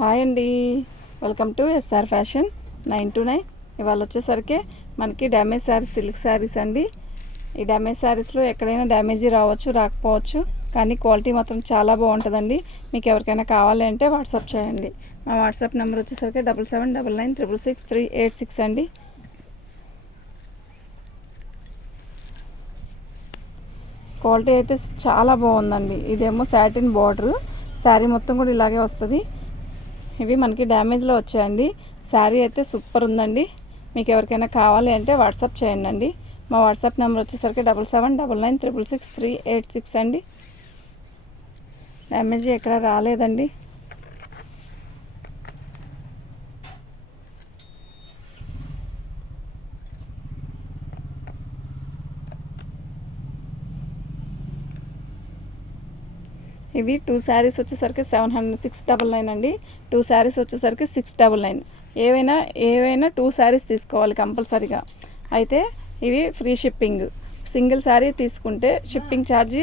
Hi అండి, welcome to SR fashion 929. ఇవాళ వచ్చేసరికి మనకి డ్యామేజ్ శారీస్, సిల్క్ శారీస్ అండి. ఈ డ్యామేజ్ శారీస్లో ఎక్కడైనా డ్యామేజీ రావచ్చు, రాకపోవచ్చు, కానీ క్వాలిటీ మాత్రం చాలా బాగుంటుందండి. మీకు ఎవరికైనా కావాలి అంటే వాట్సాప్ చేయండి. మా వాట్సాప్ నెంబర్ వచ్చేసరికి 7799666386 అండి. క్వాలిటీ అయితే చాలా బాగుందండి. ఇదేమో సాటిన్ బార్డర్, శారీ మొత్తం కూడా ఇలాగే వస్తుంది. ఇవి మనకి డ్యామేజ్లో వచ్చాయండి. శారీ అయితే సూపర్ ఉందండి. మీకు ఎవరికైనా కావాలి అంటే వాట్సాప్ చేయండి. మా వాట్సాప్ నెంబర్ వచ్చేసరికి 7799666386 అండి. డ్యామేజ్ ఎక్కడ రాలేదండి. ఇవి 2 శారీస్ వచ్చేసరికి 699 అండి. 2 శారీస్ వచ్చేసరికి 699. ఏవైనా 2 శారీస్ తీసుకోవాలి కంపల్సరీగా. అయితే ఇవి ఫ్రీ షిప్పింగ్. సింగిల్ శారీ తీసుకుంటే షిప్పింగ్ ఛార్జీ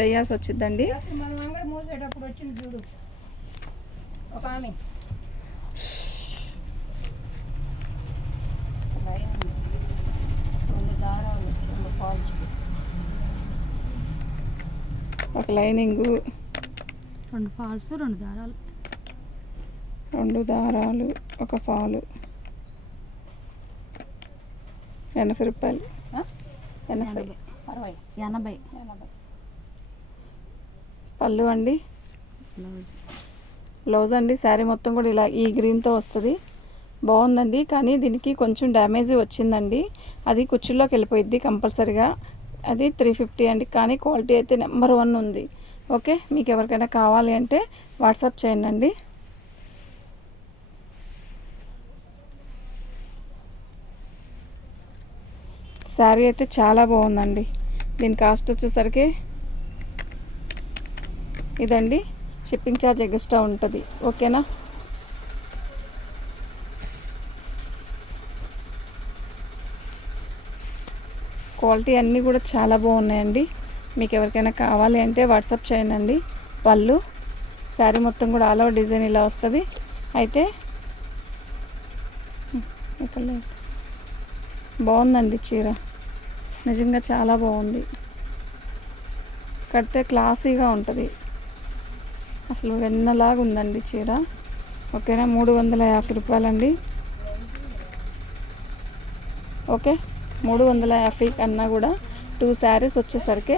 వేయాల్సి వచ్చిందండి. ఒక లైనింగు, 2 ఫాల్స్, 2 దారాలు, 2 దారాలు, ఒక ఫాలు. 80 రూపాయలు. 80. పళ్ళు అండి, బ్లౌజ్ అండి. శారీ మొత్తం కూడా ఇలా ఈ గ్రీన్తో వస్తుంది. బాగుందండి, కానీ దీనికి కొంచెం డ్యామేజ్ వచ్చిందండి. అది కుచ్చుల్లోకి వెళ్ళిపోయిద్ది కంపల్సరిగా. అది 350 అండి, కానీ క్వాలిటీ అయితే నెంబర్ 1 ఉంది. ఓకే, మీకు ఎవరికైనా కావాలి అంటే వాట్సాప్ చేయండి. శారీ అయితే చాలా బాగుందండి. దీని కాస్ట్ వచ్చేసరికి ఇదండి. షిప్పింగ్ ఛార్జ్ ఎక్స్ట్రా ఉంటుంది. ఓకేనా? క్వాలిటీ అన్నీ కూడా చాలా బాగున్నాయండి. మీకు ఎవరికైనా కావాలి అంటే వాట్సాప్ చేయండి. పళ్ళు, శారీ మొత్తం కూడా ఆల్ ఓవర్ డిజైన్ ఇలా వస్తుంది. అయితే ఇక్కడ బాగుందండి చీర, నిజంగా చాలా బాగుంది. కడితే క్లాసీగా ఉంటుంది. అసలు వెన్నలాగా ఉందండి చీర. ఓకేనా? 350 రూపాయలండి. ఓకే, 350 కన్నా కూడా 2 శారీస్ వచ్చేసరికి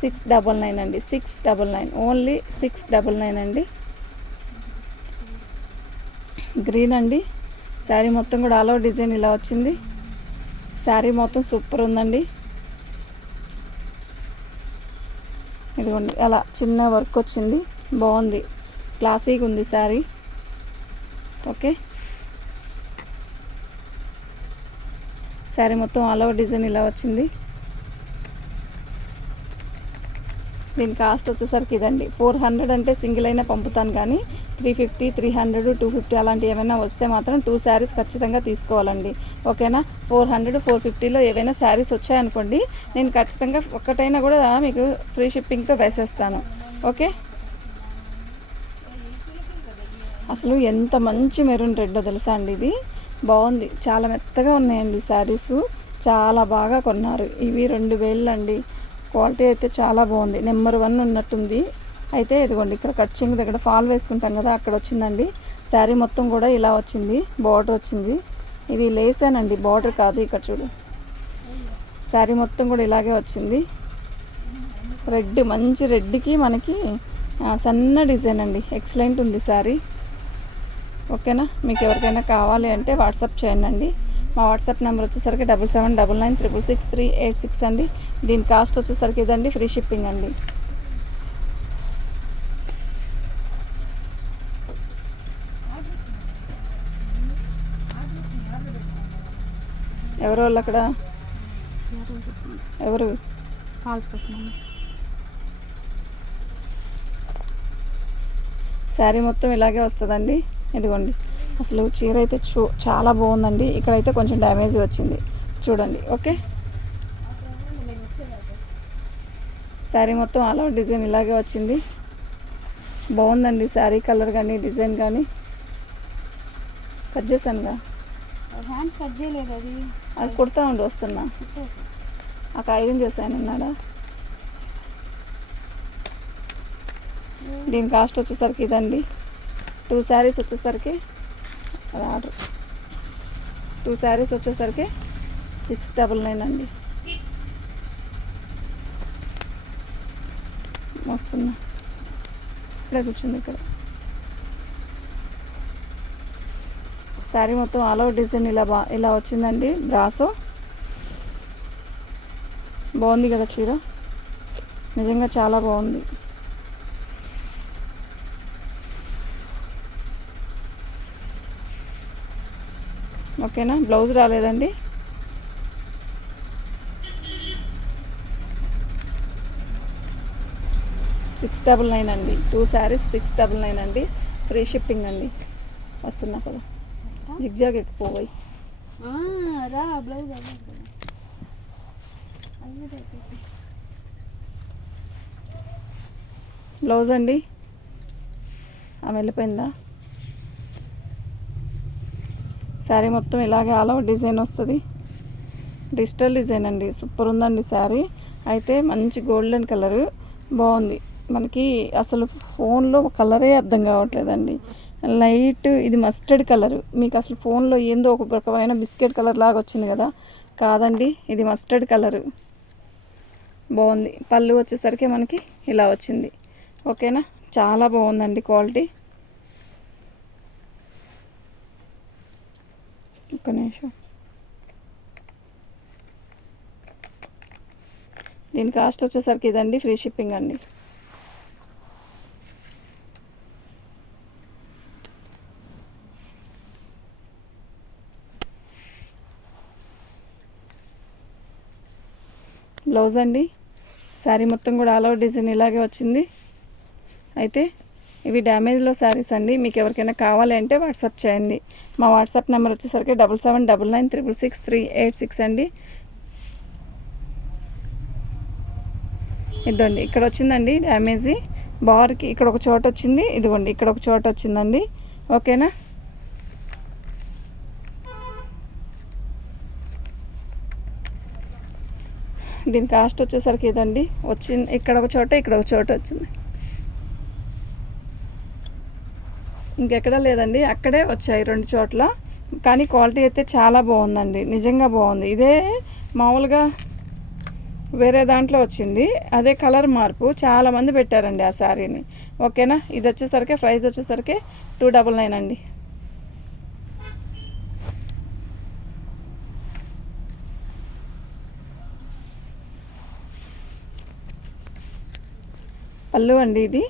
699 అండి. 699, ఓన్లీ 699 అండి. గ్రీన్ అండి. శారీ మొత్తం కూడా ఆల్ ఓవర్ డిజైన్ ఇలా వచ్చింది. శారీ మొత్తం సూపర్ ఉందండి. ఇదిగోండి అలా చిన్న వర్క్ వచ్చింది, బాగుంది, క్లాసీగా ఉంది శారీ. ఓకే, శారీ మొత్తం ఆల్ ఓవర్ డిజైన్ ఇలా వచ్చింది. దీని కాస్ట్ వచ్చేసరికి ఇదండి. 400 అంటే సింగిల్ అయినా పంపుతాను, కానీ 350, 300, 250 అలాంటివి ఏమైనా వస్తే మాత్రం 2 శారీస్ ఖచ్చితంగా తీసుకోవాలండి. ఓకేనా? 400, 450లో ఏవైనా శారీస్ వచ్చాయనుకోండి, నేను ఖచ్చితంగా ఒక్కటైనా కూడా మీకు ఫ్రీ షిప్పింగ్తో వేసేస్తాను. ఓకే, అసలు ఎంత మంచి మెరూన్ రెడ్డో తెలుసా అండి. ఇది బాగుంది, చాలా మెత్తగా ఉన్నాయండి శారీస్. చాలా బాగా కొన్నారు. ఇవి 2000 అండి. క్వాలిటీ అయితే చాలా బాగుంది, నెంబర్ 1 ఉన్నట్టుంది. అయితే ఇదిగోండి ఇక్కడ కట్చింగ్ దగ్గర ఫాల్ వేసుకుంటాం కదా, అక్కడ వచ్చిందండి. శారీ మొత్తం కూడా ఇలా వచ్చింది, బార్డర్ వచ్చింది. ఇది లేసానండి, బార్డర్ కాదు. ఇక్కడ చూడు, శారీ మొత్తం కూడా ఇలాగే వచ్చింది. రెడ్, మంచి రెడ్కి మనకి సన్న డిజైన్ అండి. ఎక్సలెంట్ ఉంది శారీ. ఓకేనా? మీకు ఎవరికైనా కావాలి అంటే వాట్సాప్ చేయండి. మా వాట్సాప్ నెంబర్ వచ్చేసరికి 7799666386 అండి. దీని కాస్ట్ వచ్చేసరికి ఇదండి, ఫ్రీ షిప్పింగ్ అండి. ఎవరు వాళ్ళు అక్కడ? ఎవరు? శారీ మొత్తం ఇలాగే వస్తుందండి. ఇదిగోండి, అసలు చీర అయితే చాలా బాగుందండి. ఇక్కడైతే కొంచెం డ్యామేజ్ వచ్చింది, చూడండి. ఓకే, శారీ మొత్తం ఆల్ ఓవర్ డిజైన్ ఇలాగే వచ్చింది. బాగుందండి శారీ కలర్ కానీ డిజైన్ కానీ. కట్ చేశానుగా, హ్యాండ్స్ కట్ చేయలేదు, అది కుడతా ఉండి వస్తున్నా. కుట్టేసి అక్కడ ఐరన్ చేశాను అన్నాడా. దీని కాస్ట్ వచ్చేసరికి ఇదండి. 2 శారీస్ వచ్చేసరికి అది ఆర్డర్ 2 శారీస్ వచ్చేసరికి 699 అండి. వస్తున్నా, ఇక్కడే కూర్చుంది. ఇక్కడ శారీ మొత్తం ఆల్ ఓవర్ డిజైన్ ఇలా వచ్చిందండి. బ్రాసో బాగుంది కదా చీర, నిజంగా చాలా బాగుంది. ఓకేనా. బ్లౌజ్ రాలేదండి. $699 అండి. 2 శారీస్ $699 అండి. ఫ్రీ షిప్పింగ్ అండి. వస్తున్నా కదా, జిగ్జాగ్ ఎక్కుపోయి రా బ్లౌజ్ బ్లౌజ్ అండి. ఆమె వెళ్ళిపోయిందా. శారీ మొత్తం ఇలాగే ఆల్ ఓవర్ డిజైన్ వస్తుంది. డిజిటల్ డిజైన్ అండి. సూపర్ ఉందండి శారీ అయితే. మంచి గోల్డెన్ కలరు బాగుంది. మనకి అసలు ఫోన్లో కలరే అర్థం కావట్లేదండి. లైట్ ఇది మస్టర్డ్ కలరు. మీకు అసలు ఫోన్లో ఏందో ఒక రకమైన బిస్కెట్ కలర్ లాగా వచ్చింది కదా, కాదండి, ఇది మస్టర్డ్ కలరు. బాగుంది. పళ్ళు వచ్చేసరికి మనకి ఇలా వచ్చింది. ఓకేనా. చాలా బాగుందండి క్వాలిటీ. ఒక్క నిమిషం. దీని కాస్ట్ వచ్చేసరికి ఇదండి. ఫ్రీ షిప్పింగ్ అండి. బ్లౌజ్ అండి. శారీ మొత్తం కూడా ఆల్ ఓవర్ డిజైన్ ఇలాగే వచ్చింది. అయితే ఇవి డ్యామేజ్లో శారీస్ అండి. మీకు ఎవరికైనా కావాలి అంటే వాట్సాప్ చేయండి. మా వాట్సాప్ నెంబర్ వచ్చేసరికి 7799666386 అండి. ఇదండి ఇక్కడ వచ్చిందండి డ్యామేజీ. బార్కి ఇక్కడ ఒక చోట వచ్చింది, ఇదిగోండి ఇక్కడ ఒక చోట వచ్చిందండి. ఓకేనా. దీని కాస్ట్ వచ్చేసరికి ఇదండి. వచ్చింది ఇక్కడ ఒక చోట, ఇక్కడ ఒక చోట వచ్చింది. ఇంకెక్కడా లేదండి, అక్కడే వచ్చాయి 2 చోట్ల. కానీ క్వాలిటీ అయితే చాలా బాగుందండి, నిజంగా బాగుంది. ఇదే మామూలుగా వేరే దాంట్లో వచ్చింది, అదే కలర్ మార్పు. చాలామంది పెట్టారండి ఆ శారీని. ఓకేనా. ఇది వచ్చేసరికి ప్రైస్ వచ్చేసరికి 299 అండి. పళ్ళు అండి. ఇది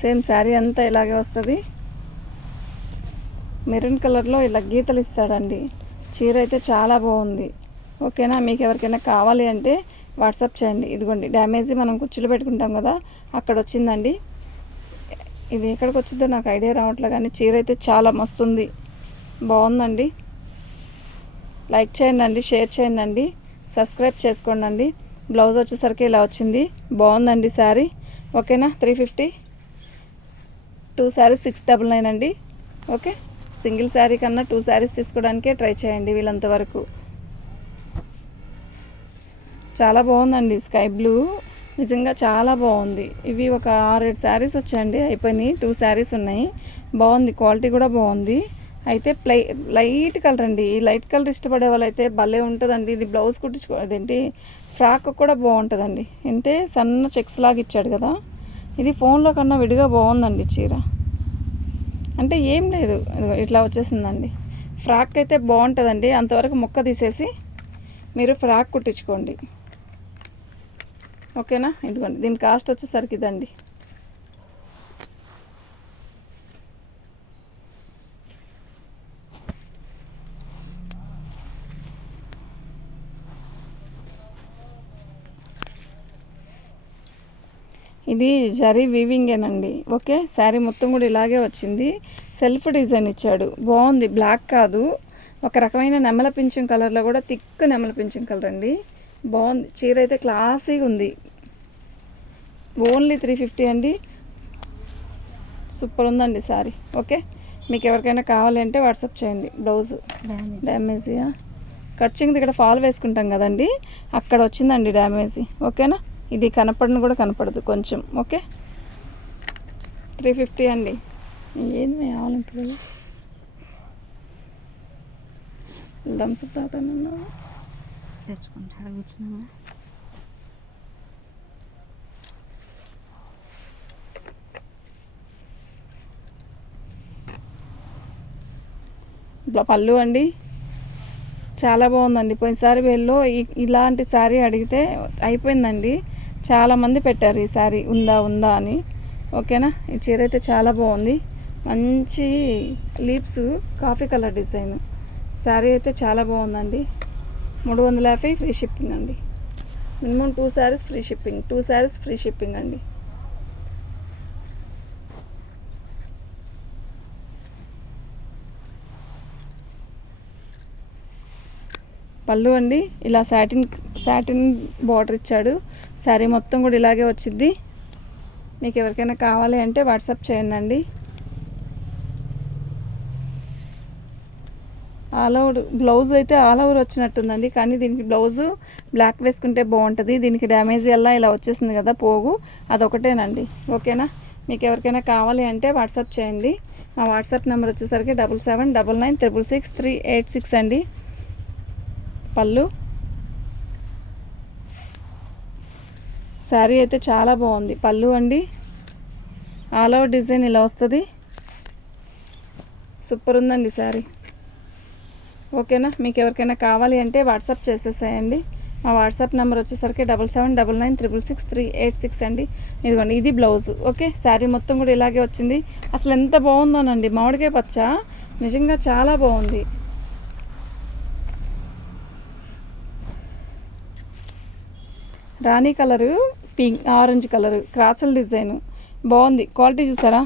సేమ్ శారీ అంతా ఇలాగే వస్తుంది. మెరూన్ కలర్లో ఇలా గీతలు ఇస్తాడండి. చీర అయితే చాలా బాగుంది. ఓకేనా. మీకు ఎవరికైనా కావాలి అంటే వాట్సాప్ చేయండి. ఇదిగోండి డ్యామేజీ మనం కుచ్చులు పెట్టుకుంటాం కదా, అక్కడ వచ్చిందండి. ఇది ఎక్కడికి వచ్చిందో నాకు ఐడియా రావట్లే, కానీ చీర అయితే చాలా మస్తుంది, బాగుందండి. లైక్ చేయండి, షేర్ చేయండి, సబ్స్క్రైబ్ చేసుకోండి. బ్లౌజ్ వచ్చేసరికి ఇలా వచ్చింది. బాగుందండి శారీ. ఓకేనా. 350. 2 శారీస్ 699 అండి. ఓకే. సింగిల్ శారీ కన్నా 2 శారీస్ తీసుకోవడానికే ట్రై చేయండి వీళ్ళంతవరకు. చాలా బాగుందండి స్కై బ్లూ, నిజంగా చాలా బాగుంది. ఇవి ఒక 6-7 శారీస్ వచ్చాయండి, అయిపోయినాయి. 2 శారీస్ ఉన్నాయి. బాగుంది, క్వాలిటీ కూడా బాగుంది. అయితే లైట్ కలర్ అండి. ఈ లైట్ కలర్ ఇష్టపడే వాళ్ళు అయితే భలే ఉంటుందండి. ఇది బ్లౌజ్ అదేంటి ఫ్రాక్ కూడా బాగుంటుందండి. అంటే సన్న చెక్స్ లాగా ఇచ్చాడు కదా. ఇది ఫోన్లో కన్నా విడిగా బాగుందండి చీర. అంటే ఏం లేదు, ఇట్లా వచ్చేసిందండి. ఫ్రాక్ అయితే బాగుంటుందండి. అంతవరకు ముక్క తీసేసి మీరు ఫ్రాక్ కుట్టించుకోండి. ఓకేనా. ఇదిగోండి దీని కాస్ట్ వచ్చేసరికి ఇదండి. ఇది జరీ వీవింగేనండి. ఓకే. శారీ మొత్తం కూడా ఇలాగే వచ్చింది. సెల్ఫ్ డిజైన్ ఇచ్చాడు, బాగుంది. బ్లాక్ కాదు, ఒక రకమైన నెమల పింఛం కలర్లో కూడా థిక్ నెమల పింఛం కలర్ అండి. బాగుంది. చీర అయితే క్లాసీగా ఉంది. ఓన్లీ 350 అండి. సూపర్ ఉందండి శారీ. ఓకే, మీకు ఎవరికైనా కావాలి అంటే వాట్సాప్ చేయండి. బ్లౌజ్ డ్యామేజీయా, కట్చింగ్ ఇక్కడ ఫాల్ వేసుకుంటాం కదండి, అక్కడ వచ్చిందండి డ్యామేజీ. ఓకేనా, ఇది కనపడను కూడా కనపడదు కొంచెం. ఓకే, 350 అండి. ఏంది కావాలి ఇప్పుడు? థమ్స్అప్ తాగుతానన్నా తెచ్చుకుంటాడు కూర్చున్నా. పళ్ళు అండి చాలా బాగుందండి. పోయినసారి వీళ్ళు ఇలాంటి శారీ అడిగితే అయిపోయిందండి, చాలామంది పెట్టారు ఈ శారీ ఉందా ఉందా అని. ఓకేనా, ఈ చీర అయితే చాలా బాగుంది. మంచి లీప్స్ కాఫీ కలర్ డిజైన్ శారీ అయితే చాలా బాగుందండి. 350 ఫ్రీ షిప్పింగ్ అండి. Minimum 2 saris free shipping, 2 saris free shipping అండి. పళ్ళు అండి ఇలా సాటిన్ బార్డర్ ఇచ్చాడు. శారీ మొత్తం కూడా ఇలాగే వచ్చింది. మీకు ఎవరికైనా కావాలి అంటే వాట్సాప్ చేయండి అండి. ఆల్ ఓవర్ బ్లౌజ్ అయితే ఆల్ ఓవర్ వచ్చినట్టుందండి, కానీ దీనికి బ్లౌజు బ్లాక్ వేసుకుంటే బాగుంటుంది. దీనికి డ్యామేజ్ అలా ఇలా వచ్చేసింది కదా పోగు, అదొకటేనండి. ఓకేనా, మీకు ఎవరికైనా కావాలి అంటే వాట్సాప్ చేయండి. మా వాట్సాప్ నెంబర్ వచ్చేసరికి 7799666386 అండి. పళ్ళు శారీ అయితే చాలా బాగుంది. పళ్ళు అండి ఆల్ ఓవర్ డిజైన్ ఇలా వస్తుంది. సూపర్ ఉందండి శారీ. ఓకేనా, మీకు ఎవరికైనా కావాలి అంటే వాట్సాప్ చేసేసేయండి. మా వాట్సాప్ నెంబర్ వచ్చేసరికి 7799666386 అండి. ఇదిగోండి, ఇది బ్లౌజ్. ఓకే, శారీ మొత్తం కూడా ఇలాగే వచ్చింది. అసలు ఎంత బాగుందోనండి, మామిడికాయ పచ్చ నిజంగా చాలా బాగుంది. రాణి కలరు, పింక్ ఆరెంజ్ కలరు క్రాసుల డిజైను బాగుంది. క్వాలిటీ చూసారా,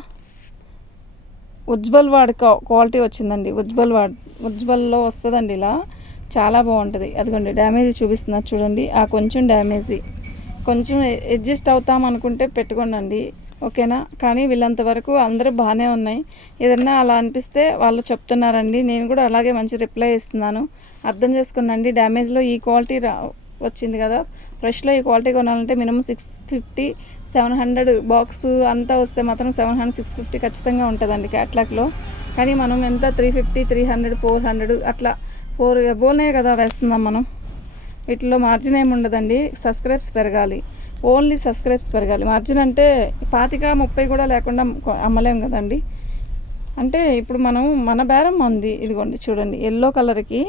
ఉజ్వల్ వాడి క్వాలిటీ వచ్చిందండి. ఉజ్వల్లో వస్తుందండి ఇలా, చాలా బాగుంటుంది. అదిగోండి డ్యామేజ్ చూపిస్తున్నారు చూడండి, ఆ కొంచెం డ్యామేజీ, కొంచెం అడ్జస్ట్ అవుతాం అనుకుంటే పెట్టుకోండి. ఓకేనా, కానీ వీళ్ళంతవరకు అందరూ బాగానే ఉన్నాయి. ఏదన్నా అలా అనిపిస్తే వాళ్ళు చెప్తున్నారండి, నేను కూడా అలాగే మంచి రిప్లై ఇస్తున్నాను. అర్థం చేసుకున్నాండి. డ్యామేజ్లో ఈ క్వాలిటీ వచ్చింది కదా, ఫ్రెష్లో ఈ క్వాలిటీ కొనాలంటే మినిమం 650 700 బాక్స్ అంతా వస్తే మాత్రం 700 650 ఖచ్చితంగా ఉంటుందండి క్యాట్లాగ్లో. కానీ మనం ఎంత 350 300 400 అట్లా 4 అబోనే కదా వేస్తున్నాం మనం. వీటిలో మార్జిన్ ఏమి ఉండదండి. సబ్స్క్రైబ్స్ పెరగాలి, ఓన్లీ సబ్స్క్రైబ్స్ పెరగాలి. మార్జిన్ అంటే 25 30 కూడా లేకుండా అమ్మలేం కదండి. అంటే ఇప్పుడు మనం మన బేరం ఉంది. ఇదిగోండి చూడండి, ఎల్లో కలర్కి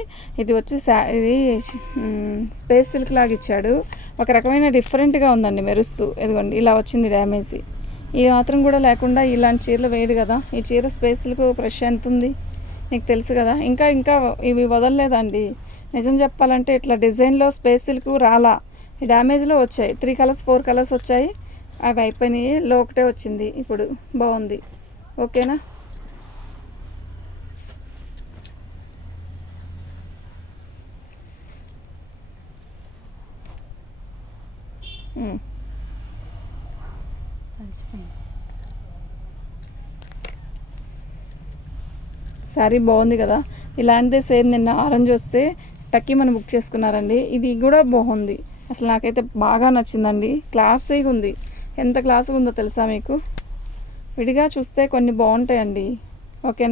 ఇది వచ్చి ఇది స్పేస్ సిల్క్ లాగా ఇచ్చాడు. ఒక రకమైన డిఫరెంట్గా ఉందండి, మెరుస్తూ. ఇదిగోండి ఇలా వచ్చింది డ్యామేజ్. ఈ మాత్రం కూడా లేకుండా ఇలాంటి చీరలు వేయడు కదా. ఈ చీర స్పేస్ సిల్క్ ఫ్రెష్ ఎంత ఉంది మీకు తెలుసు కదా. ఇంకా ఇవి వదలలేదండి. నిజం చెప్పాలంటే ఇట్లా డిజైన్లో స్పేస్ సిల్క్ రాలా, ఈ డ్యామేజ్లో వచ్చాయి. 3 కలర్స్ 4 కలర్స్ వచ్చాయి, అవి అయిపోయినాయి. లో ఒకటే వచ్చింది, ఇప్పుడు బాగుంది. ఓకేనా, శారీ బాగుంది కదా. ఇలాంటిదే సేమ్ నిన్న ఆరెంజ్ వస్తే టక్కీ మనం బుక్ చేసుకున్నారండి. ఇది కూడా బాగుంది, అసలు నాకైతే బాగా నచ్చిందండి. క్లాసీగా ఉంది, ఎంత క్లాసుగా ఉందో తెలుసా మీకు. విడిగా చూస్తే కొన్ని బాగుంటాయండి. ఓకేనా.